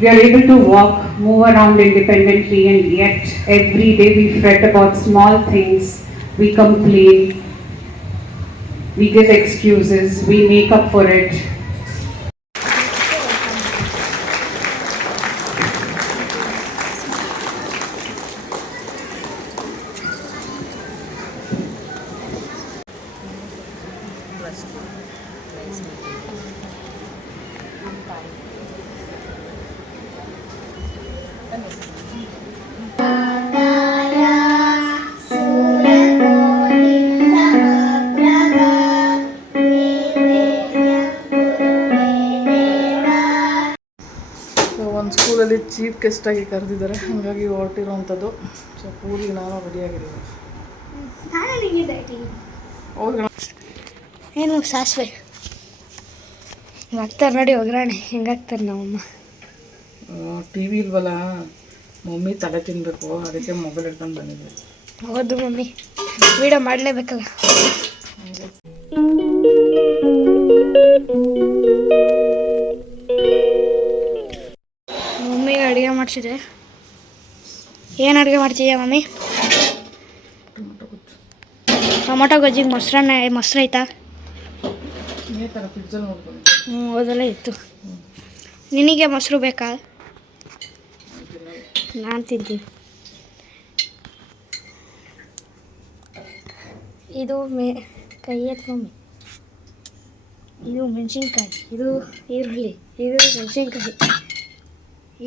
We are able to walk, move around independently, and yet every day we fret about small things. We complain, we give excuses, we make up for it. ಒಂದು ಸ್ಕೂಲಲ್ಲಿ chief ಗೆಸ್ಟಾಗಿ ಕರೆದಿದ್ದಾರೆ, ಹಾಗಾಗಿ ಹೊರಟಿರೋವಂಥದ್ದು. So puri ನಾನು ರೆಡಿಯಾಗಿದ್ದೀವಿ. ಏನು ಸಾಸಿವೆ ಹಾಕ್ತಾರೆ ನೋಡಿ, ಒಗ್ಗರಣೆ ಹೆಂಗೆ ಹಾಕ್ತಾರೆ ನಮ್ಮಮ್ಮ. ಟಿ ವಿ ಇಲ್ವಲ್ಲ, ಮಮ್ಮಿ ತಲೆ ತಿನ್ನಬೇಕು, ಅದಕ್ಕೆ ಮೊಬೈಲ್ ಹಿಡ್ಕೊಂಡು ಬಂದಿದ್ದೆ. ಹೌದು ಮಮ್ಮಿ, ವಿಡಿಯೋ ಮಾಡಲೇಬೇಕಲ್ಲ. ಮಮ್ಮಿಗೆ ಅಡುಗೆ ಮಾಡಿಸಿದೆ. ಏನು ಅಡುಗೆ ಮಾಡ್ತಿದ್ಯಾ ಮಮ್ಮಿ? ಟೊಮೊಟೊ ಗೊಜ್ಜಿಗೆ ಮೊಸರು ಐತಾ? ಹ್ಞೂ, ಹೌದೆಲ್ಲ ಇತ್ತು. ನಿನಗೆ ಮೊಸರು ಬೇಕಾ? ನಾನು ತಿಂತೀನಿ. ಇದು ಕೈ ಎತ್ತು ಮಮ್ಮಿ. ಇದು ಮೆಣಸಿನ್ಕಾಯಿ, ಇದು ಈರುಳ್ಳಿ, ಇದು ಮೆಣಸಿನ್ಕಾಯಿ,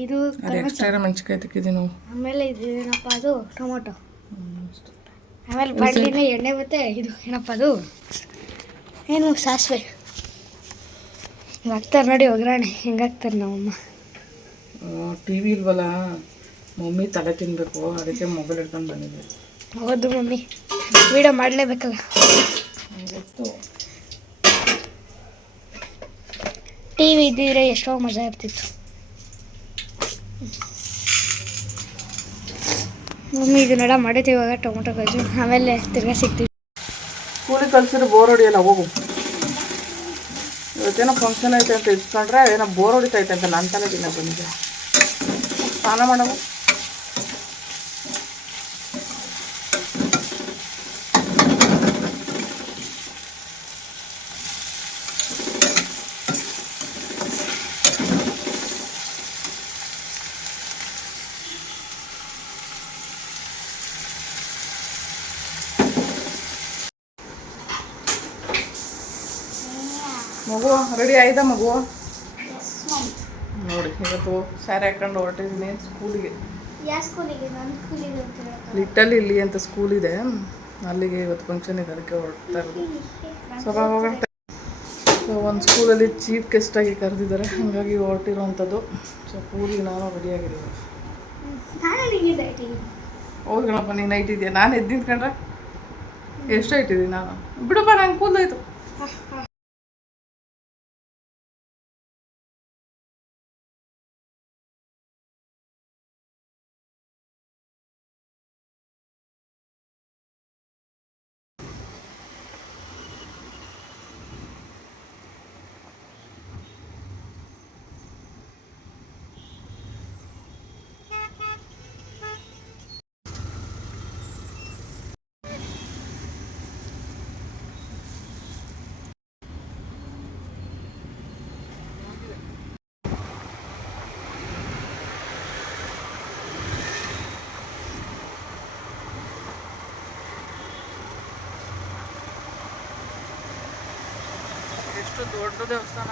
ಇದು ಮೆಣಸಿನ್ಕಾಯಿ ತಿಕ್ಕಿದ್ದೀನಿ. ಆಮೇಲೆ ಇದು ಏನಪ್ಪ ಅದು ಟೊಮೊಟೊ, ಆಮೇಲೆ ಬಾಣಲಿನ ಎಣ್ಣೆ ಮತ್ತೆ ಇದು ಏನಪ್ಪ ಅದು ಏನು ಸಾಸಿವೆ ಹಾಕ್ತಾರೆ ನೋಡಿ, ಒಗ್ಗರಣೆ ಹೆಂಗೆ ಹಾಕ್ತಾರೆ ನಮ್ಮಮ್ಮ. ಟಿ ವಿ ಇಲ್ವಲ್ಲ, ಮಮ್ಮಿ ತಲೆ ತಿನ್ನಬೇಕು, ಅದಕ್ಕೆ ಮೊಬೈಲ್ ಹಿಡ್ಕೊಂಡು ಬಂದಿದ್ದೆ. ಹೌದು ಮಮ್ಮಿ, ವಿಡಿಯೋ ಮಾಡಲೇಬೇಕಲ್ಲ. ಟಿ ವಿ ಇದ್ದಿದ್ರೆ ಎಷ್ಟೋ ಮಜಾ ಇರ್ತಿತ್ತು. ಮಮ್ಮಿ ಇದು ನಡ ಮಾಡಿದ್ದೀವಿ ಇವಾಗ ಟೊಮೊಟೊ ಗೊಜ್ಜು, ಆಮೇಲೆ ತಿರ್ಗಾ ಸಿಗ್ತೀವಿ. ಸ್ಕೂಲಿಗೆ ಕಲ್ಸಿದ್ರೆ ಬೋರ್ ಹೊಡಿಯಲ್ಲ, ಹೋಗು. ಇವತ್ತೇನೋ ಫಂಕ್ಷನ್ ಐತೆ ಅಂತ ಇಸ್ಕೊಂಡ್ರೆ ಏನೋ ಬೋರ್ ಹೊಡಿತೈತೆ ಅಂತ ನನ್ನ ತಲೆ ದಿನ ಬಂದಿದ್ದೆ. ಸ್ನಾನ ಮಾಡೋದು. ಮಗು ರೆಡಿ ಆಯ್ತಾ ಮಗು? ನೋಡಿ, ಇವತ್ತು ಸ್ಯಾರಿ ಹಾಕೊಂಡು ಹೊರಟಿದ್ದೀನಿ ಸ್ಕೂಲಿಗೆ. ಲಿಟಲ್ ಇಲ್ಲಿ ಅಂತ ಸ್ಕೂಲ್ ಇದೆ, ಅಲ್ಲಿಗೆ ಇವತ್ತು ಫಂಕ್ಷನ್ ಇದೆ, ಅದಕ್ಕೆ ಹೊರಡ್ತಾ ಇರೋದು. ಸೊ ಒಂದು ಸ್ಕೂಲಲ್ಲಿ ಚೀಫ್ ಗೆಸ್ಟಾಗಿ ಕರೆದಿದ್ದಾರೆ, ಹಾಗಾಗಿ ಹೊರಟಿರೋವಂಥದ್ದು. ಸೊ ಪೂರಿ ನಾನು ರೆಡಿಯಾಗಿದ್ದೀವಿ. ಹೌದು ಗಣಪ್ಪ, ನೀನು ನೈಟ್ ಇದೆಯಾ? ನಾನು ಎದ್ದು ನಿಂತ್ಕೊಂಡ್ರೆ ಎಷ್ಟು ಇಟ್ಟಿದ್ದೀನಿ ನಾನು? ಬಿಡಪ್ಪ, ನಂಗೆ ಕೂದಲಾಯ್ತು. ಎಷ್ಟು ದೊಡ್ಡ ದೇವಸ್ಥಾನ.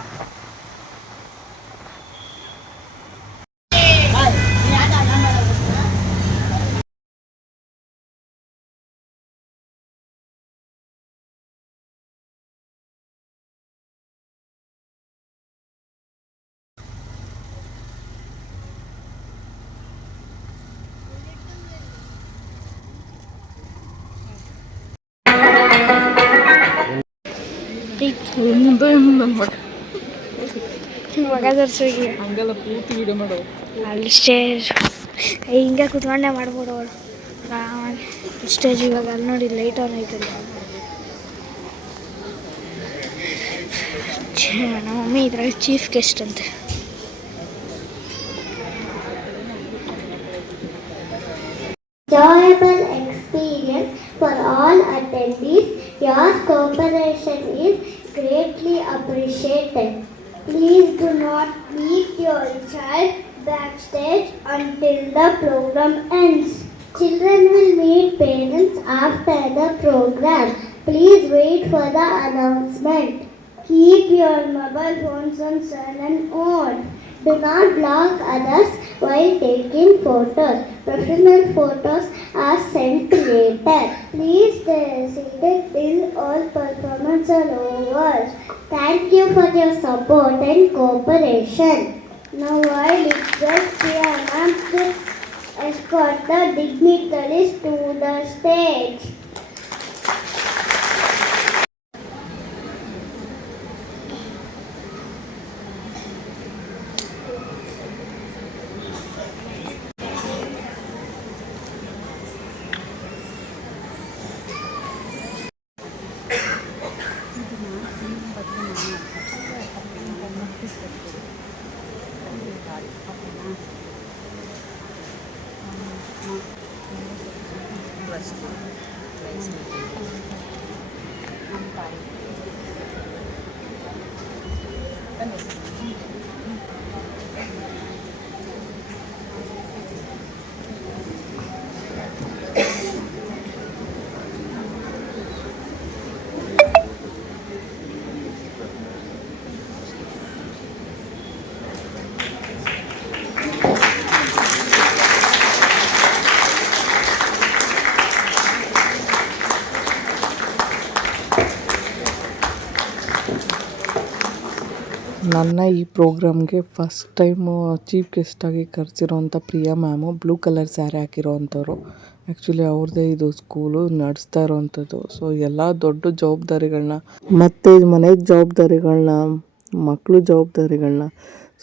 ಮುಂದೆ ನನ್ನ ಮಗ ತೋರಿಸಿ ಹಂಗೆಲ್ಲ ಪೂರ್ತಿ ವಿಡಿಯೋ ಮಾಡೋ ಅಲ್ಲಿ ಸ್ಟೇಜ್ ಹಿಂಗೆ ಕುತ್ಕೊಂಡೆ ಮಾಡ್ಬೋದು ಅವಳು ಆರಾಮಾಗಿ. ಸ್ಟೇಜ್ ಇವಾಗ ಅಲ್ಲಿ ನೋಡಿ ಲೈಟ್ ಆನ್ ಐತಲ್ಲ. ನಮ್ಮ ಮಮ್ಮಿ ಇದ್ರಲ್ಲಿ ಚೀಫ್ ಗೆಸ್ಟ್ ಅಂತೆ. all attendees. Your cooperation is greatly appreciated. Please do not leave your child backstage until the program ends. Children will meet parents after the program. Please wait for the announcement. Keep your mobile phones on silent mode. Do not block others while taking photos. Professional photos are sent later. Please stay seated till all performances are over. Thank you for your support and cooperation. Now I request Priya ma'am to escort the dignitaries to the stage. ನನ್ನ ಈ ಪ್ರೋಗ್ರಾಮ್ಗೆ first time chief ಗೆಸ್ಟಾಗಿ ಕರೆಸಿರೋಂಥ Priya ma'am blue colour sari ಹಾಕಿರೋವಂಥವ್ರು. Actually ಅವ್ರದ್ದೇ ಇದು school ನಡೆಸ್ತಾ ಇರೋವಂಥದ್ದು. So ಎಲ್ಲ ದೊಡ್ಡ ಜವಾಬ್ದಾರಿಗಳನ್ನ ಮತ್ತು ಮನೆ ಜವಾಬ್ದಾರಿಗಳನ್ನ, ಮಕ್ಕಳು ಜವಾಬ್ದಾರಿಗಳನ್ನ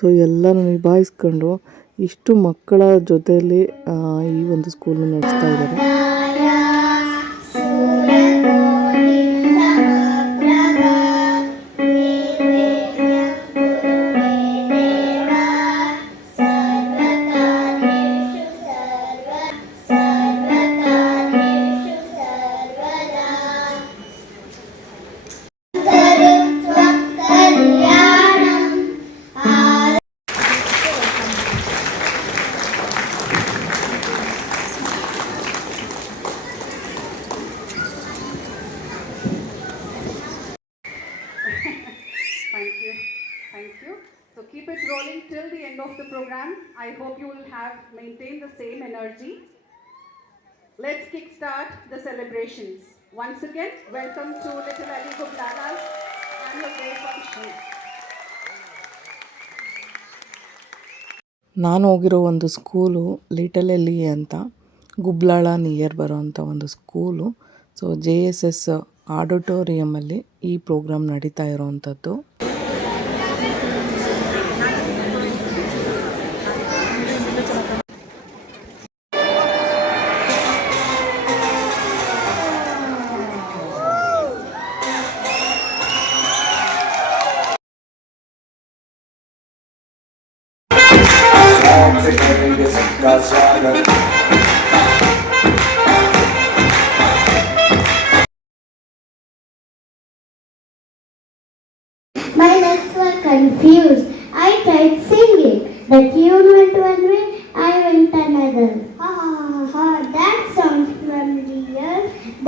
ಸೊ ಎಲ್ಲನೂ ನಿಭಾಯಿಸ್ಕೊಂಡು ಇಷ್ಟು ಮಕ್ಕಳ ಜೊತೆಯಲ್ಲಿ ಈ ಒಂದು ಸ್ಕೂಲ್ನ ನಡೆಸ್ತಾ ಇದ್ದಾರೆ. Thank you. So keep it rolling till the end of the program. I hope you will have maintained the same energy. Let's kickstart the celebrations. Once again, welcome to Little Ali Gublala's annual day function. ನಾನು ಹೋಗಿರೋ ಒಂದು school little ಎಲ್ಲಿ ಅಂತ ಗುಬ್ಲಾಳ near ಬರೋವಂಥ ಒಂದು school. So JSS ಆಡಿಟೋರಿಯಮಲ್ಲಿ ಈ program ನಡೀತಾ ಇರೋವಂಥದ್ದು. My legs were confused. I tried singing. The tune went one way, I went another. Ha ha ha, that sounds familiar.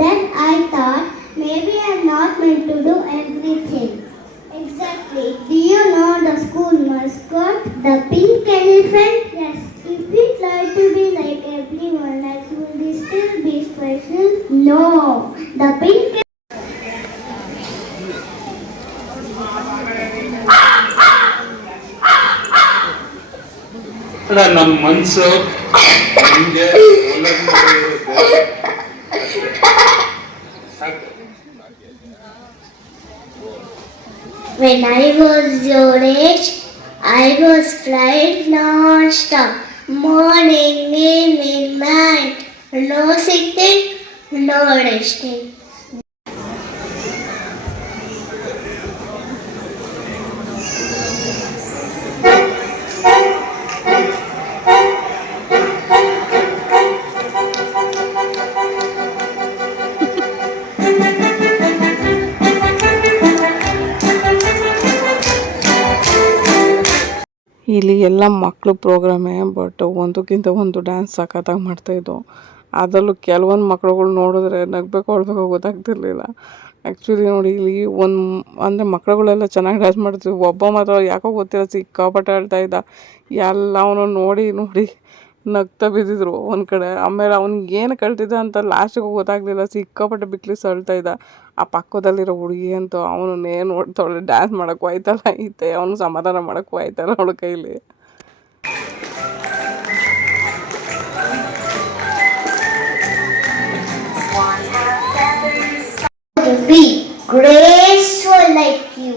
Then I thought, maybe I'm not meant to do everything. Exactly. Do you know the school mascot? The pink elephant? Yes. If we try to be like everyone else, will we still be special? No. The pink ನಮ್ಮ ಮನಸ್ಸು ನಿಮಗೆ When I was your age, I was flying non-stop. Morning, evening, night. No sitting, no resting. ಇಲ್ಲಿ ಎಲ್ಲ ಮಕ್ಕಳು ಪ್ರೋಗ್ರಾಮೇ, but ಒಂದಕ್ಕಿಂತ ಒಂದು dance ಸಖತ್ತಾಗಿ ಮಾಡ್ತಾಯಿದ್ದೋ. ಅದರಲ್ಲೂ ಕೆಲವೊಂದು ಮಕ್ಳುಗಳು ನೋಡಿದ್ರೆ ನಗಬೇಕು ಅಳ್ಬೇಕೋ ಗೊತ್ತಾಗ್ತಿರ್ಲಿಲ್ಲ. ಆ್ಯಕ್ಚುಲಿ ನೋಡಿ ಇಲ್ಲಿ ಅಂದರೆ ಮಕ್ಳುಗಳೆಲ್ಲ ಚೆನ್ನಾಗಿ ಡ್ಯಾನ್ಸ್ ಮಾಡ್ತಿದ್ವು, ಒಬ್ಬ ಮಾತ್ರ ಯಾಕೋ ಗೊತ್ತಿಲ್ಲ ಸಿಕ್ಕಾಪಟ್ಟೆ ಆಡ್ತಾ ಇದ್ದ. ಎಲ್ಲ ಅವನು ನೋಡಿ ನಗ್ತಾ ಬಿದ್ದಿದ್ರು ಒಂದು ಕಡೆ. ಆಮೇಲೆ ಅವ್ನಿಗೆ ಏನು ಕಳ್ತಿದ್ದ ಅಂತ ಲಾಸ್ಟಿಗೆ ಗೊತ್ತಾಗಲಿಲ್ಲ, ಸಿಕ್ಕಾಪಟ್ಟೆ ಬಿಕ್ಲಿಸ್ ಅಳ್ತಾ ಇದ್ದ. ಆ ಪಕ್ಕದಲ್ಲಿರೋ ಹುಡುಗಿ ಅಂತೂ ಅವನನ್ನೇ ನೋಡ್ತಾವಳೆ, ಡ್ಯಾನ್ಸ್ ಮಾಡೋಕ್ಕೂ ಆಯ್ತಲ್ಲ ಐತೆ, ಅವನು ಸಮಾಧಾನ ಮಾಡೋಕ್ಕೂ ಆಯ್ತಲ್ಲ ಅವಳ ಕೈಲಿ. To be graceful like you.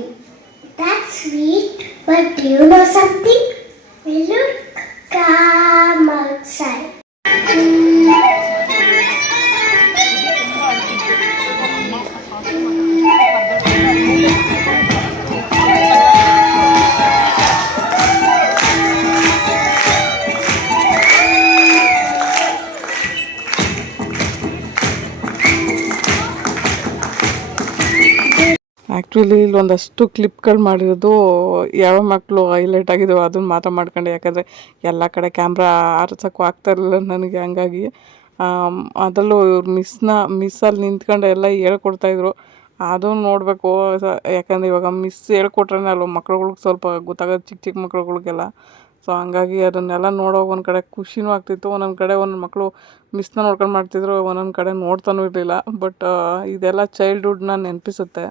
That's sweet, but do you know something? Look, come outside. Actually ಇಲ್ಲೊಂದಷ್ಟು ಕ್ಲಿಪ್ಗಳು ಮಾಡಿರೋದು ಯಾವ ಮಕ್ಕಳು ಹೈಲೈಟ್ ಆಗಿದ್ದಾವೆ ಅದನ್ನು ಮಾತ್ರ ಮಾಡ್ಕೊಂಡೆ, ಯಾಕಂದರೆ ಎಲ್ಲ ಕಡೆ ಕ್ಯಾಮ್ರಾ ಆರ್ಸೋಕ್ಕೂ ಆಗ್ತಾಯಿರಲಿಲ್ಲ ನನಗೆ. ಹಂಗಾಗಿ ಅದರಲ್ಲೂ ಇವ್ರು ಮಿಸ್ಸಲ್ಲಿ ನಿಂತ್ಕೊಂಡು ಎಲ್ಲ ಹೇಳ್ಕೊಡ್ತಾಯಿದ್ರು. ಅದನ್ನು ನೋಡಬೇಕು, ಯಾಕಂದರೆ ಇವಾಗ ಮಿಸ್ ಹೇಳ್ಕೊಟ್ರೆ ಅಲ್ವ ಮಕ್ಳುಗಳ್ಗೆ ಸ್ವಲ್ಪ ಗೊತ್ತಾಗೋದು, ಚಿಕ್ಕ ಮಕ್ಳುಗಳಿಗೆಲ್ಲ. ಸೊ ಹಂಗಾಗಿ ಅದನ್ನೆಲ್ಲ ನೋಡೋ ಒಂದು ಕಡೆ ಖುಷಿನೂ ಆಗ್ತಿತ್ತು, ಒಂದೊಂದು ಕಡೆ ಒಂದೊಂದು ಮಕ್ಕಳು ಮಿಸ್ನ ನೋಡ್ಕೊಂಡು ಮಾಡ್ತಿದ್ರು, ಒಂದೊಂದು ಕಡೆ ನೋಡ್ತಾನೂ ಇರಲಿಲ್ಲ. ಬಟ್ ಇದೆಲ್ಲ ಚೈಲ್ಡ್ಹುಡ್ನ ನೆನಪಿಸುತ್ತೆ.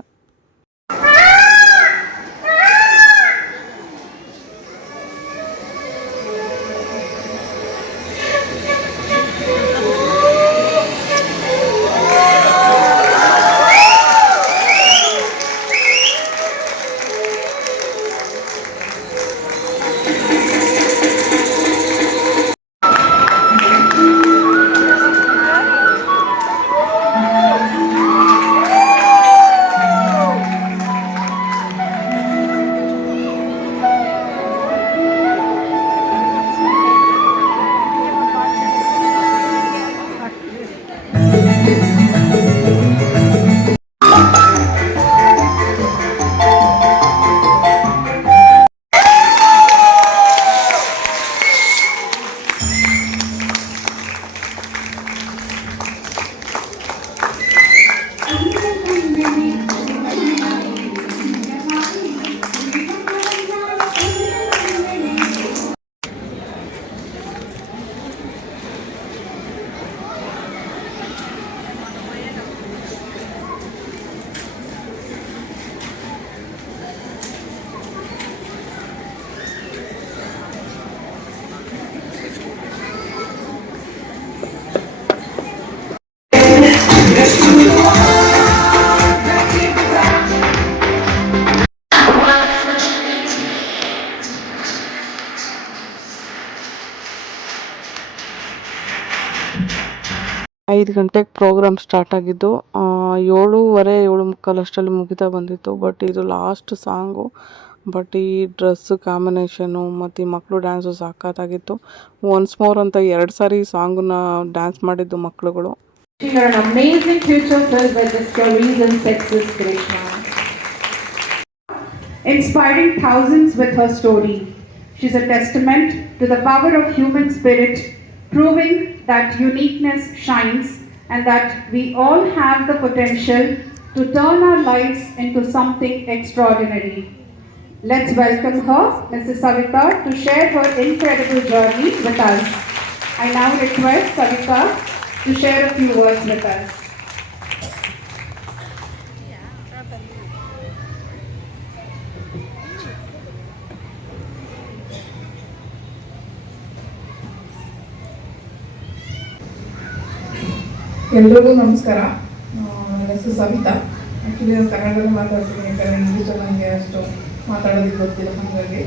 ಐದು ಗಂಟೆಗೆ ಪ್ರೋಗ್ರಾಮ್ ಸ್ಟಾರ್ಟ್ ಆಗಿದ್ದು, 7:15 7:45 ಅಷ್ಟರಲ್ಲಿ ಮುಗಿತಾ ಬಂದಿತ್ತು. ಬಟ್ ಇದು ಲಾಸ್ಟ್ ಸಾಂಗು. ಬಟ್ ಈ ಡ್ರೆಸ್ ಕಾಂಬಿನೇಷನು ಮತ್ತು ಈ ಮಕ್ಕಳು ಡ್ಯಾನ್ಸು ಸಖತ್ತಾಗಿತ್ತು. ಒನ್ಸ್ ಮೋರ್ ಅಂತ 2 ಸಾರಿ ಈ ಸಾಂಗನ್ನ ಡ್ಯಾನ್ಸ್ ಮಾಡಿದ್ದು ಮಕ್ಕಳುಗಳು. She had an amazing future filled with the stories and success, Krishna. Inspiring thousands with her story. She's a testament to the power of human spirit, proving that uniqueness shines and that we all have the potential to turn our lives into something extraordinary. Let's welcome her, Mrs. Savita, to share her incredible journey with us. I now request Savita to share a few words with us. ಎಲ್ರಿಗೂ ನಮಸ್ಕಾರ. ನನ್ನ ಹೆಸರು Savita. Actually ನಾನು ಕನ್ನಡದಲ್ಲಿ ಮಾತಾಡ್ತೀನಿ, ಯಾಕಂದರೆ ಇಂಗ್ಲೀಷಲ್ಲಿ ನನಗೆ ಅಷ್ಟು ಮಾತಾಡೋದಕ್ಕೆ ಗೊತ್ತಿಲ್ಲ. ಹಾಗಾಗಿ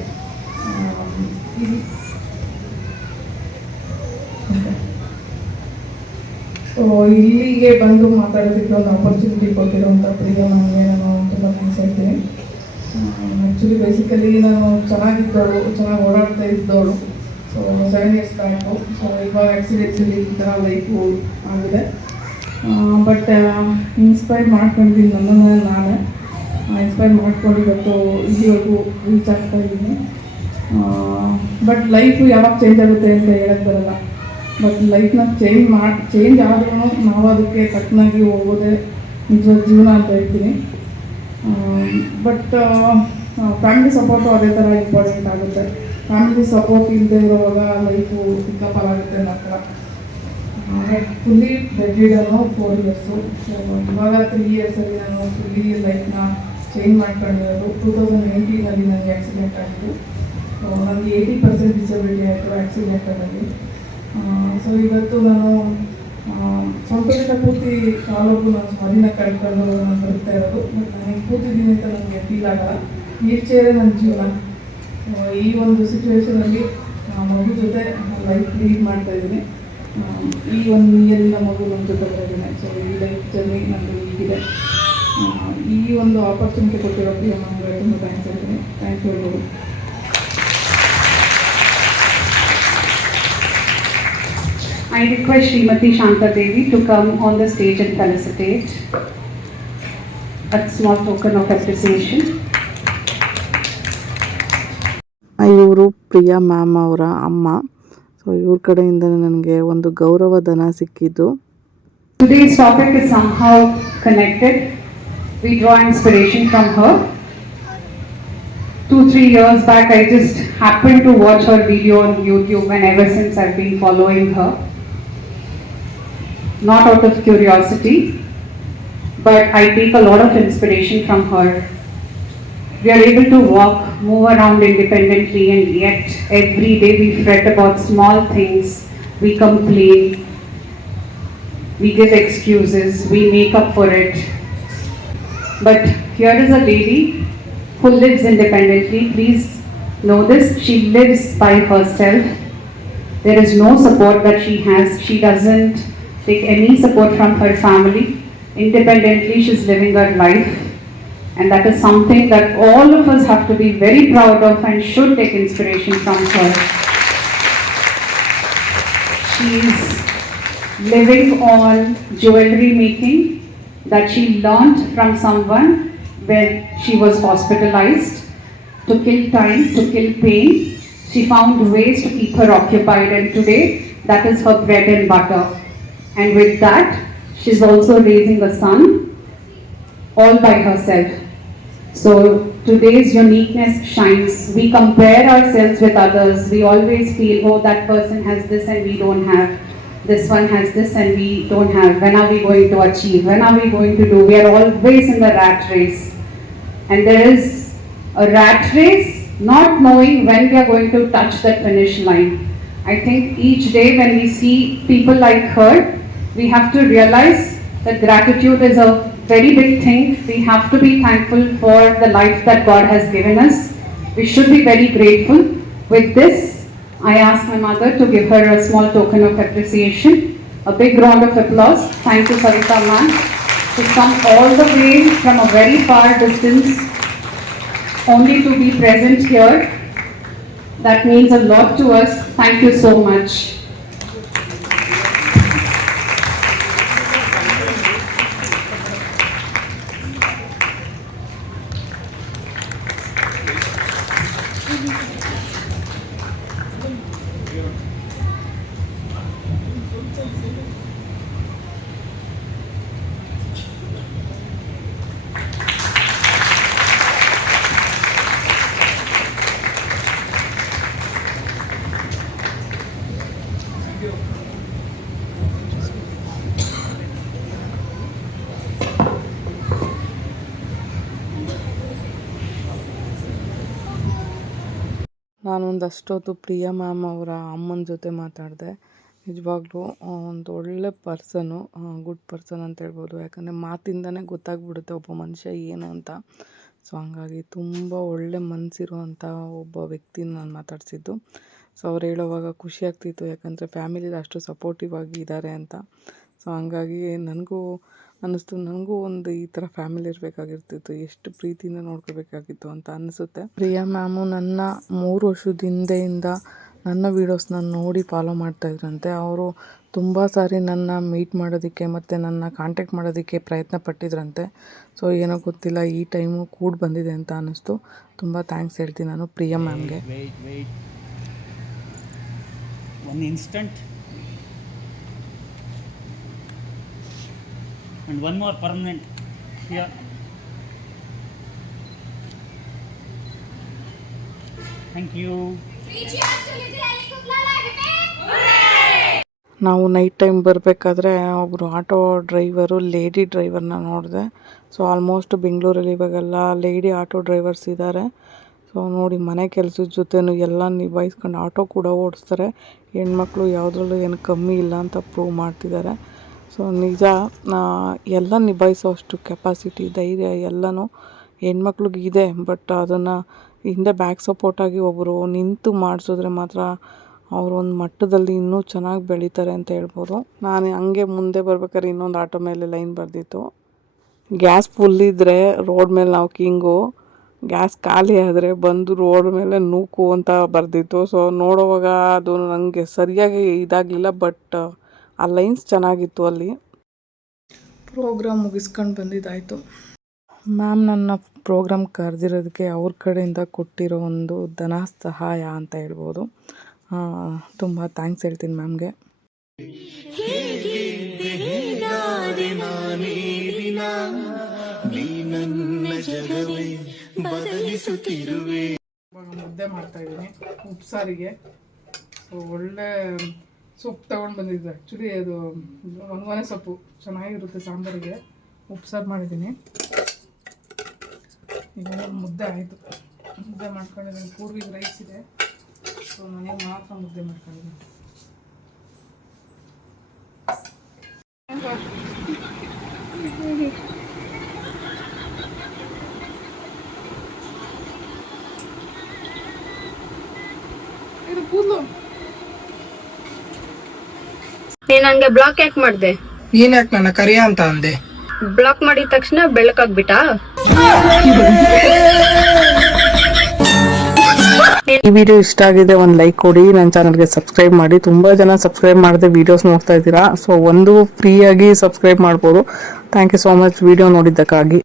ಇಲ್ಲಿಗೆ ಬಂದು ಮಾತಾಡೋದಕ್ಕೆ ಒಂದು ಆಪರ್ಚುನಿಟಿ ಕೊಟ್ಟಿರೋಂಥ ಪ್ರಿಯ ನನಗೆ ನಾನು ತುಂಬ ಥ್ಯಾಂಕ್ಸ್ ಹೇಳ್ತೀನಿ. ಆ್ಯಕ್ಚುಲಿ ಬೇಸಿಕಲಿ ನಾನು ಚೆನ್ನಾಗಿದ್ದವಳು, ಚೆನ್ನಾಗಿ ಓಡಾಡ್ತಾ ಇದ್ದವಳು. So 7 years back. ಸೊ ಇವಾಗ ಆ್ಯಕ್ಸಿಡೆಂಟ್ಸಲ್ಲಿ ಈ ಥರ ಲೈಫು ಆಗಿದೆ. ಬಟ್ ಇನ್ಸ್ಪೈರ್ ಮಾಡ್ಕೊಂಡಿದ್ದೀನಿ, ನನ್ನನ್ನು ನಾನು ಇನ್ಸ್ಪೈರ್ ಮಾಡ್ಕೊಂಡು ಇವತ್ತು ಇಲ್ಲಿವರೆಗೂ ರೀಚ್ ಆಗ್ತಾ ಇದ್ದೀನಿ. ಬಟ್ ಲೈಫು ಯಾವಾಗ ಚೇಂಜ್ ಆಗುತ್ತೆ ಅಂತ ಹೇಳಕ್ಕೆ ಬರಲ್ಲ. ಬಟ್ ಲೈಫ್ನ ಚೇಂಜ್ ಆದ್ರೂ ನಾವು ಅದಕ್ಕೆ ತಕ್ಕನಾಗಿ ಹೋಗೋದೇ ನಿಜವಾದ ಜೀವನ ಅಂತ ಹೇಳ್ತೀನಿ. ಬಟ್ ಫ್ಯಾಮಿಲಿ ಸಪೋರ್ಟು ಅದೇ ಥರ ಇಂಪಾರ್ಟೆಂಟ್ ಆಗುತ್ತೆ. ಫ್ಯಾಮಿಲಿ ಸಪೋರ್ಟ್ ಇಲ್ಲದೆ ಇರುವಾಗ ಲೈಫು ಸಿಕ್ಕಾಪಾಗುತ್ತೆ ಅನ್ನೋ ಥರ. Fully ಬೆಡ್ಡಿಡನ್ನು 4 years. ಸೊ ಇವಾಗ 3 ಇಯರ್ಸಲ್ಲಿ ನಾನು ಫುಲ್ಲಿ ಲೈಫ್ನ ಚೇಂಜ್ ಮಾಡ್ಕೊಂಡಿರೋದು. 2019 ನನಗೆ ಆಕ್ಸಿಡೆಂಟ್ ಆಗಿದ್ದು. ಸೊ ನನಗೆ 80% ಡಿಸಬಿಲಿಟಿ ಆಯಿತು ಆಕ್ಸಿಡೆಂಟಲ್ಲಿ. ಸೊ ಇವತ್ತು ನಾನು ಸ್ವಂತದಿಂದ ಪೂರ್ತಿ ಕಾಲಕ್ಕೂ ನಾನು ಸ್ವಾಧೀನ ಕಳ್ಕೊಂಡು ನಾನು ಬದುಕ್ತಾ ಇರೋದು. ಬಟ್ ನನಗೆ ಕೂತಿದ್ದೀನಿ ಅಂತ ನನಗೆ ಫೀಲ್ ಆಗಲ್ಲ. ವೀಲ್ ಚೇರೇ ನನ್ನ ಜೀವನ. ಈ ಒಂದು ಸಿಚುವೇಷನಲ್ಲಿ ಮಗು ಜೊತೆ ಲೈಫ್ ಲೀಡ್ ಮಾಡ್ತಾಯಿದ್ದೀನಿ. ಈ 1 ಇಯರಿನ ಮಗು ನಮ್ಮ ಜೊತೆ ಬರೋದಿಲ್ಲ. ಸೊ ಈ ಲೈಫ್ ಜರ್ನಿ ನಮ್ಮದು ಹೀಗಿದೆ. ಈ ಒಂದು ಆಪರ್ಚುನಿಟಿ ಕೊಟ್ಟಿರೋ ನಮಗೆ ತುಂಬ ಥ್ಯಾಂಕ್ಸ್ ಹೇಳ್ತೀನಿ. ಥ್ಯಾಂಕ್ ಯು ಎಲ್ಲರೂ. I request Srimati Shanta Devi to come on the stage and felicitate. A small token of appreciation. ಇವರು ಪ್ರಿಯಾ ಮ್ಯಾಮ್ ಅವರ ಅಮ್ಮ. ಸೊ ಇವ್ರ ಕಡೆಯಿಂದ ನನಗೆ ಒಂದು ಗೌರವಧನ ಸಿಕ್ಕಿದ್ದು. Today's topic is somehow connected. We draw inspiration from her. 2-3 years back, I just happened to watch her video on YouTube, and ever since I've been following her. Not out of curiosity, but I take a lot of inspiration from her. We are able to walk, move around independently, and yet every day we fret about small things, we complain, we give excuses, we make up for it. But here is a lady who lives independently. Please know this, she lives by herself. There is no support that she has. She doesn't take any support from her family. Independently, she's living her life. And that is something that all of us have to be very proud of and should take inspiration from her. She is living on jewelry making that she learned from someone when she was hospitalized. To kill time, to kill pain, she found ways to keep her occupied, and today that is her bread and butter. And with that, she's also raising a son all by herself. So today's uniqueness shines. We compare ourselves with others. We always feel, oh, that person has this and we don't have. This one has this and we don't have. When are we going to achieve? When are we going to do? We are always in the rat race. And there is a rat race not knowing when we are going to touch that finish line. I think each day when we see people like her, we have to realize that gratitude is a very big thing. We have to be thankful for the life that God has given us. We should be very grateful. With this, I ask my mother to give her a small token of appreciation. A big round of applause. Thank you, Savita ma'am, to come all the way from a very far distance only to be present here. That means a lot to us. Thank you so much. ನಾನೊಂದಷ್ಟೊತ್ತು Priya ma'am ಅವರ ಅಮ್ಮನ ಜೊತೆ ಮಾತಾಡಿದೆ. ನಿಜವಾಗ್ಲೂ ಒಂದು ಒಳ್ಳೆ person, good person ಅಂತ ಹೇಳ್ಬೋದು. ಯಾಕಂದರೆ ಮಾತಿಂದನೇ ಗೊತ್ತಾಗ್ಬಿಡುತ್ತೆ ಒಬ್ಬ ಮನುಷ್ಯ ಏನು ಅಂತ. ಸೊ ಹಂಗಾಗಿ ತುಂಬ ಒಳ್ಳೆ ಮನಸ್ಸಿರುವಂಥ ಒಬ್ಬ ವ್ಯಕ್ತಿನ ನಾನು ಮಾತಾಡಿಸಿದ್ದು. ಸೊ ಅವ್ರು ಹೇಳೋವಾಗ ಖುಷಿ ಆಗ್ತಿತ್ತು, ಯಾಕಂದರೆ ಫ್ಯಾಮಿಲಿಲಿ ಅಷ್ಟು ಸಪೋರ್ಟಿವ್ ಆಗಿ ಇದ್ದಾರೆ ಅಂತ. ಸೊ ಹಂಗಾಗಿ ನನಗೂ ಅನ್ನಿಸ್ತು, ನನಗೂ ಒಂದು ಈ ಥರ ಫ್ಯಾಮಿಲಿ ಇರಬೇಕಾಗಿರ್ತಿತ್ತು, ಎಷ್ಟು ಪ್ರೀತಿಯಿಂದ ನೋಡ್ಕೋಬೇಕಾಗಿತ್ತು ಅಂತ ಅನಿಸುತ್ತೆ. ಪ್ರಿಯಾ ಮ್ಯಾಮು ನನ್ನ 3 ವರ್ಷದ ಹಿಂದೆಯಿಂದ ನನ್ನ ವೀಡಿಯೋಸ್ನ ನೋಡಿ ಫಾಲೋ ಮಾಡ್ತಾಯಿದ್ರಂತೆ. ಅವರು ತುಂಬ ಸಾರಿ ನನ್ನ ಮೀಟ್ ಮಾಡೋದಕ್ಕೆ ಮತ್ತು ನನ್ನ ಕಾಂಟ್ಯಾಕ್ಟ್ ಮಾಡೋದಕ್ಕೆ ಪ್ರಯತ್ನ ಪಟ್ಟಿದ್ರಂತೆ. ಸೊ ಏನೋ ಗೊತ್ತಿಲ್ಲ, ಈ ಟೈಮು ಕೂಡಿ ಬಂದಿದೆ ಅಂತ ಅನ್ನಿಸ್ತು. ತುಂಬ ಥ್ಯಾಂಕ್ಸ್ ಹೇಳ್ತೀನಿ ನಾನು Priya ಮ್ಯಾಮ್ಗೆ. Wait. 1 instant. And one more permanent here. Thank you. ನಾವು ನೈಟ್ ಟೈಮ್ ಬರಬೇಕಾದ್ರೆ ಒಬ್ಬರು ಆಟೋ ಡ್ರೈವರು ಲೇಡಿ ಡ್ರೈವರ್ನ ನೋಡಿದೆ. ಸೊ ಆಲ್ಮೋಸ್ಟ್ ಬೆಂಗಳೂರಲ್ಲಿ ಇವಾಗೆಲ್ಲ ಲೇಡಿ ಆಟೋ ಡ್ರೈವರ್ಸ್ ಇದ್ದಾರೆ. ಸೊ ನೋಡಿ, ಮನೆ ಕೆಲಸದ ಜೊತೆನೂ ಎಲ್ಲ ನಿಭಾಯಿಸ್ಕೊಂಡು ಆಟೋ ಕೂಡ ಓಡಿಸ್ತಾರೆ. ಹೆಣ್ಮಕ್ಳು ಯಾವುದ್ರಲ್ಲೂ ಏನು ಕಮ್ಮಿ ಇಲ್ಲ ಅಂತ ಪ್ರೂವ್ ಮಾಡ್ತಿದ್ದಾರೆ. ಸೊ ನಿಜ, ಎಲ್ಲ ನಿಭಾಯಿಸೋ ಅಷ್ಟು ಕೆಪಾಸಿಟಿ, ಧೈರ್ಯ ಎಲ್ಲನೂ ಹೆಣ್ಮಕ್ಳಿಗಿದೆ. ಬಟ್ ಅದನ್ನು ಹಿಂದೆ ಬ್ಯಾಕ್ ಸಪೋರ್ಟಾಗಿ ಒಬ್ಬರು ನಿಂತು ಮಾಡಿಸಿದ್ರೆ ಮಾತ್ರ ಅವರು ಒಂದು ಮಟ್ಟದಲ್ಲಿ ಇನ್ನೂ ಚೆನ್ನಾಗಿ ಬೆಳೀತಾರೆ ಅಂತ ಹೇಳ್ಬೋದು. ನಾನು ಹಂಗೆ ಮುಂದೆ ಬರ್ಬೇಕಾದ್ರೆ ಇನ್ನೊಂದು ಆಟೋ ಮೇಲೆ ಲೈನ್ ಬರೆದಿತ್ತು, ಗ್ಯಾಸ್ ಫುಲ್ ಇದ್ದರೆ ರೋಡ್ ಮೇಲೆ ನಾವು ಕಿಂಗು, ಗ್ಯಾಸ್ ಖಾಲಿ ಆದರೆ ಬಂದು ರೋಡ್ ಮೇಲೆ ನೂಕು ಅಂತ ಬರೆದಿತ್ತು. ಸೊ ನೋಡುವಾಗ ಅದು ನನಗೆ ಸರಿಯಾಗಿ ಇದಾಗಲಿಲ್ಲ, ಬಟ್ ಆ ಲೈನ್ಸ್ ಚೆನ್ನಾಗಿತ್ತು. ಅಲ್ಲಿ ಪ್ರೋಗ್ರಾಮ್ ಮುಗಿಸ್ಕೊಂಡು ಬಂದಿದ್ದಾಯಿತು. ಮ್ಯಾಮ್ ನನ್ನ ಪ್ರೋಗ್ರಾಮ್ ಕರೆದಿರೋದಕ್ಕೆ ಅವ್ರ ಕಡೆಯಿಂದ ಕೊಟ್ಟಿರೋ ಒಂದು ಧನ ಸಹಾಯ ಅಂತ ಹೇಳ್ಬೋದು. ತುಂಬ ಥ್ಯಾಂಕ್ಸ್ ಹೇಳ್ತೀನಿ ಮ್ಯಾಮ್ಗೆ. ಮುದ್ದೆ ಮಾಡ್ತಾಯಿದ್ದೀನಿ ಉಪ್ಸಾರಿಗೆ. ಸೊ ಒಳ್ಳೆ ಸೊಪ್ಪು ತೊಗೊಂಡು ಬಂದಿದ್ದು. ಆ್ಯಕ್ಚುಲಿ ಅದು ಒಣಗನೆ ಸೊಪ್ಪು ಚೆನ್ನಾಗಿರುತ್ತೆ ಸಾಂಬಾರಿಗೆ. ಉಪ್ಸಾರು ಮಾಡಿದ್ದೀನಿ. ಈಗ ಮುದ್ದೆ ಆಯಿತು. ಮುದ್ದೆ ಮಾಡ್ಕೊಂಡಿದ್ದೀನಿ. ಪೂರ್ವಿಗೆ ರೈಸ್ ಇದೆ. ಸೊ ನನಗೆ ಮಾತ್ರ ಮುದ್ದೆ ಮಾಡ್ಕೊಂಡಿದ್ದೀನಿ. ಇದು ಕೂದಲು ನೀನ್ ನಂಗೆ ಬ್ಲಾಕ್ ಯಾಕೆ ಮಾಡ್ದೆ? ನೀನ್ ಯಾಕೆ ನನ್ನ ಕರಿಯ ಅಂತ ಅಂದೆ? ಬ್ಲಾಕ್ ಮಾಡಿದ ತಕ್ಷಣ ಬೆಳಕಾಗ್ಬಿಟ್ಟಾ? ಈ ವಿಡಿಯೋ ಇಷ್ಟ ಆಗಿದೆ, ಒಂದು ಲೈಕ್ ಕೊಡಿ. ನನ್ನ ಚಾನಲ್ಗೆ ಸಬ್ಸ್ಕ್ರೈಬ್ ಮಾಡಿ. ತುಂಬ ಜನ ಸಬ್ಸ್ಕ್ರೈಬ್ ಮಾಡದೆ ವಿಡಿಯೋಸ್ ನೋಡ್ತಾ ಇದ್ದೀರಾ. ಸೊ ಒಂದು ಫ್ರೀಯಾಗಿ ಸಬ್ಸ್ಕ್ರೈಬ್ ಮಾಡ್ಬೋದು. Thank you so much video ನೋಡಿದ್ದಕ್ಕಾಗಿ.